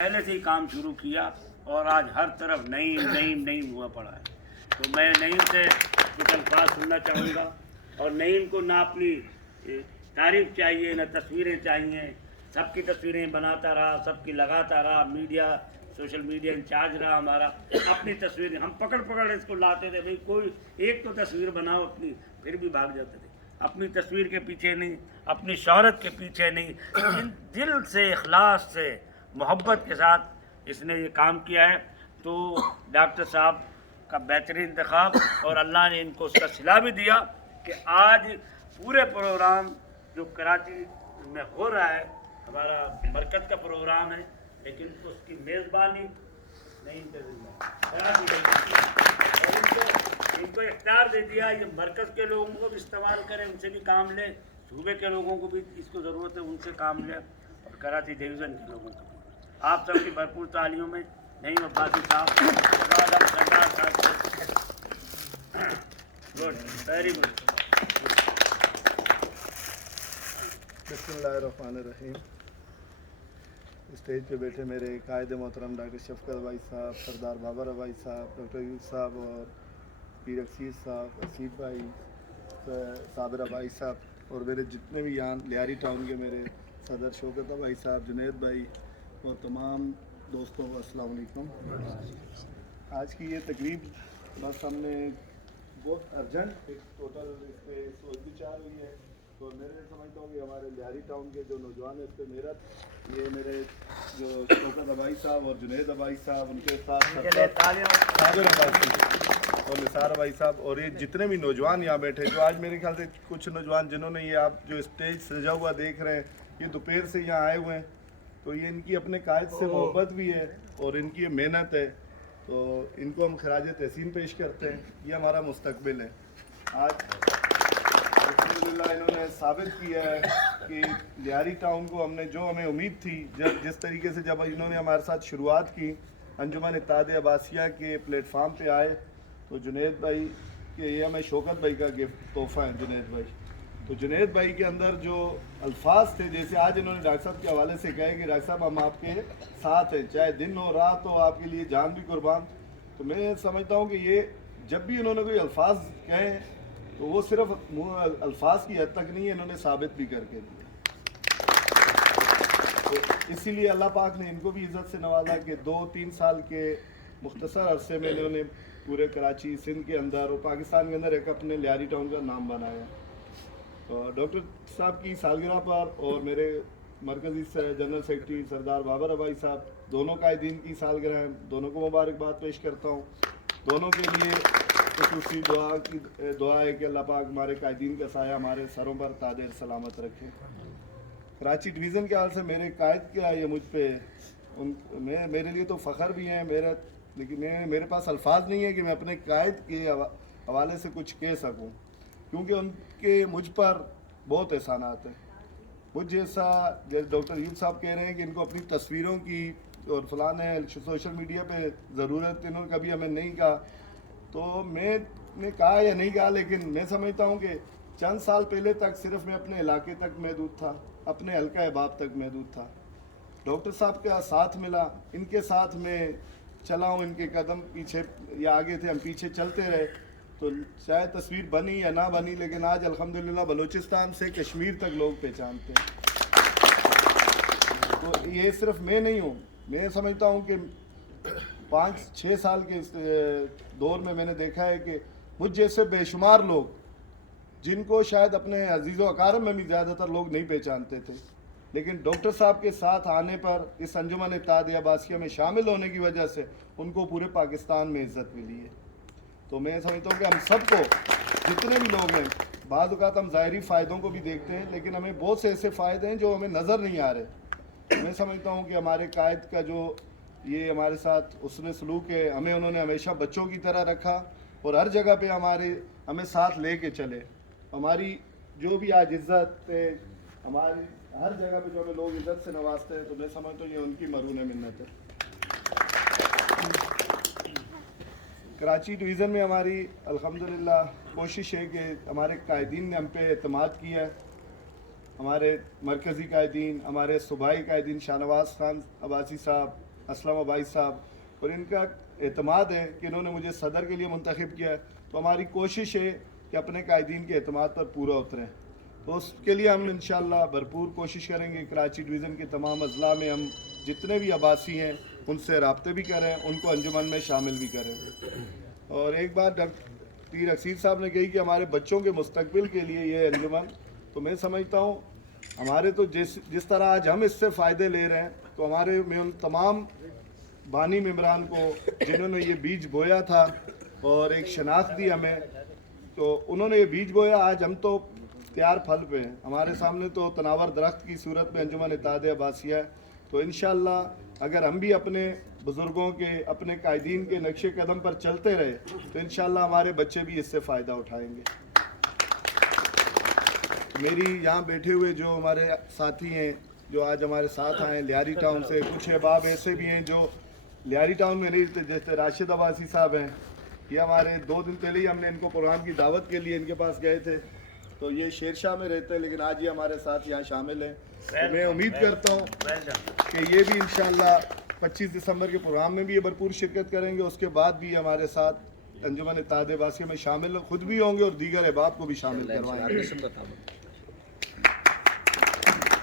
पहले से ही काम शुरू किया और आज हर तरफ नईम हुआ पड़ा है। तो मैं नईम से कुछ अल्फाज सुनना चाहूँगा। और नईम को ना अपनी तारीफ चाहिए ना तस्वीरें चाहिए, सबकी तस्वीरें बनाता रहा, सबकी लगाता रहा, मीडिया सोशल मीडिया इंचार्ज रहा हमारा। अपनी तस्वीरें हम पकड़ पकड़ इसको लाते थे, भाई कोई एक तो तस्वीर बनाओ अपनी, फिर भी भाग जाते थे। अपनी तस्वीर के पीछे नहीं, अपनी शोहरत के पीछे नहीं, दिल से इखलास से मोहब्बत के साथ इसने ये काम किया है। तो डॉक्टर साहब का बेहतरीन इंतखाब, और अल्लाह ने इनको उसका सिला भी दिया कि आज पूरे प्रोग्राम जो कराची में हो रहा है, हमारा मरकज़ का प्रोग्राम है, लेकिन उसकी मेज़बानी नहीं और इनको इख्तियार दे दिया ये मरकज़ के लोगों को भी इस्तेमाल करें, उनसे भी काम लें, सूबे के लोगों को भी इसको ज़रूरत है उनसे काम लें, और कराची डिवीज़न के लोगों को। आप सबकी भरपूर तालियों में नईम अब्बासी साहब, सरदार साहब, गुड, वेरी गुड। बिस्मिल्लाहिर्रहमानिर्रहीम। स्टेज पे बैठे मेरे कायद मोहतरम डॉक्टर शफकत भाई साहब, सरदार बाबर भाई साहब, डॉक्टर यूसुफ साहब और पीर अक्सीर साहब, असीफ भाई, साबिरा भाई साहब, और मेरे जितने भी यहाँ लियारी टाउन के मेरे सदर शौकत भाई साहब, जुनैद भाई और तमाम दोस्तों को अस्सलाम वालेकुम। आज की ये तकरीब बस हमने बहुत अर्जेंट एक टोटल इस पर सोच विचार हुई है। तो मेरे समझता हूँ कि हमारे लियारी टाउन के जो नौजवान है, इस पर मेरा ये मेरे जो शौकत अबाई साहब और जुनैद अबाई साहब, उनके साथ और निसार भाई साहब, और ये जितने भी नौजवान यहाँ बैठे, जो आज मेरे ख्याल से कुछ नौजवान जिन्होंने ये आप जो स्टेज सजा हुआ देख रहे हैं, ये दोपहर से यहाँ आए हुए हैं, तो ये इनकी अपने कायद से मोहब्बत भी है और इनकी ये मेहनत है। तो इनको हम खराज तहसीन पेश करते हैं। ये हमारा मुस्तकबिल है। आज अल्हम्दुलिल्लाह इन्होंने साबित किया है कि लियारी टाउन को हमने जो हमें उम्मीद थी, जिस तरीके से जब इन्होंने हमारे साथ शुरुआत की, अंजुमन इत्तेहाद अब्बासिया के प्लेटफार्म पे आए, तो जुनैद भाई के ये हमें शौकत भाई का गिफ्ट तोहफ़ा है जुनैद भाई। तो जुनैद भाई के अंदर जो अल्फाज थे, जैसे आज इन्होंने डॉक्टर साहब के हवाले से कहे कि डॉक्टर साहब हम आपके साथ हैं, चाहे दिन हो रात हो, आपके लिए जान भी कुर्बान। तो मैं समझता हूँ कि ये जब भी इन्होंने कोई अल्फाज कहें तो वो सिर्फ अल्फाज की हद तक नहीं है, इन्होंने साबित भी करके दिया। तो इसीलिए अल्लाह पाक ने इनको भी इज़्ज़त से नवाजा कि 2-3 साल के मुख्तसर अरसे में इन्होंने पूरे कराची, सिंध के अंदर और पाकिस्तान के अंदर एक अपने लियारी टाउन का नाम बनाया। तो डॉक्टर साहब की सालगिरह पर और मेरे मरकज़ी जनरल सेक्रेटरी सरदार बाबर भाई साहब, दोनों कायदीन की सालगिरह है, दोनों को मुबारकबाद पेश करता हूँ। दोनों के लिए खुसूसी दुआ है कि अल्लाह पाक हमारे कायदीन का साया हमारे सरों पर तादेर सलामत रखे। कराची डिवीज़न के हाल से मेरे कायद क्या ये मुझ पे मेरे लिए तो फ़ख्र भी है मेरा, लेकिन मेरे पास अल्फाज नहीं है कि मैं अपने कायद के हवाले से कुछ कह सकूं, क्योंकि उनके मुझ पर बहुत एहसानात हैं। मुझ जैसा जैसे डॉक्टर यूसुफ साहब कह रहे हैं कि इनको अपनी तस्वीरों की और फलाने सोशल मीडिया पे ज़रूरत, इन्होंने कभी हमें नहीं कहा। तो मैंने कहा या नहीं कहा, लेकिन मैं समझता हूँ कि चंद साल पहले तक सिर्फ मैं अपने इलाके तक महदूद था, अपने हल्का अहबाब तक महदूद था। डॉक्टर साहब का साथ मिला, इनके साथ में चला हूँ, इनके कदम पीछे या आगे थे, हम पीछे चलते रहे। तो चाहे तस्वीर बनी या ना बनी, लेकिन आज अल्हम्दुलिल्लाह बलूचिस्तान से कश्मीर तक लोग पहचानते हैं। तो ये सिर्फ मैं नहीं हूँ, मैं समझता हूँ कि 5-6 साल के इस दौर में मैंने देखा है कि मुझ जैसे बेशुमार लोग, जिनको शायद अपने अजीज़ व अकारब में भी ज़्यादातर लोग नहीं पहचानते थे, लेकिन डॉक्टर साहब के साथ आने पर, इस अंजुमन इत्तेहाद अब्बासिया में शामिल होने की वजह से उनको पूरे पाकिस्तान में इज़्ज़त मिली है। तो मैं समझता हूँ कि हम सबको, जितने भी लोग हैं, बाज़ औक़ात हम ज़ाहिरी फ़ायदों को भी देखते हैं, लेकिन हमें बहुत से ऐसे फ़ायदे हैं जो हमें नज़र नहीं आ रहे। मैं समझता हूँ कि हमारे कायद का जो ये हमारे साथ उसने सलूक है, हमें उन्होंने हमेशा बच्चों की तरह रखा और हर जगह पे हमें साथ ले कर चले। हमारी जो भी आज इज़्ज़त है, हमारी हर जगह पे जो हमें लोग इज़्ज़त से नवाजते हैं, तो मैं समझता हूँ ये उनकी मरून मिन्नत है। कराची डिवीज़न में हमारी अल्हम्दुलिल्लाह कोशिश है कि हमारे कायदीन ने हम पे एतमाद किया है। हमारे मरकज़ी कायदीन, हमारे सूबाई कायदीन शाहनवाज़ खान अब्बासी साहब, असलम भाई साहब, और इनका एतमाद है कि इन्होंने मुझे सदर के लिए मुंतखब किया है, तो हमारी कोशिश है कि अपने कायदीन के एतमाद पर पूरा उतरें। तो उसके लिए हम इंशाअल्लाह भरपूर कोशिश करेंगे। कराची डिवीज़न के तमाम अजला में हम जितने भी आबासी हैं उनसे रब्ते भी करें, उनको अंजुमन में शामिल भी करें। और एक बात डॉक्टर पीर अक्सीर साहब ने कही कि हमारे बच्चों के मुस्तकबिल के लिए ये अंजुमन, तो मैं समझता हूँ हमारे तो जिस तरह आज हम इससे फ़ायदे ले रहे हैं, तो हमारे में उन तमाम बानी मेम्बरान को जिन्होंने ये बीज बोया था और एक शनाख्त दी हमें, तो उन्होंने ये बीज बोया, आज हम तो तैयार फल पे हैं। हमारे सामने तो तनावर दरख्त की सूरत में अंजुमन इत्तेहाद अब्बासिया है। तो इंशाअल्लाह अगर हम भी अपने बुज़ुर्गों के, अपने कायदीन के नक्शे कदम पर चलते रहे, तो इंशाअल्लाह हमारे बच्चे भी इससे फ़ायदा उठाएंगे। मेरी यहाँ बैठे हुए जो हमारे साथी हैं जो आज हमारे साथ आए लियारी टाउन से, कुछ अहबाब ऐसे भी हैं जो लियारी टाउन में नहीं रहते, जैसे राशिद अब्बासी साहब हैं। ये हमारे 2 दिन पहले ही हमने इनको प्रोग्राम की दावत के लिए इनके पास गए थे, तो ये शेरशाह में रहते हैं, लेकिन आज ये हमारे साथ यहाँ शामिल हैं। तो मैं उम्मीद करता हूँ कि ये भी इंशाअल्लाह 25 दिसंबर के प्रोग्राम में भी ये भरपूर शिरकत करेंगे। उसके बाद भी हमारे साथ अंजुमन इत्तेहाद अब्बासिया में शामिल खुद भी होंगे और दीगर अहबाब को भी शामिल करवाएंगे।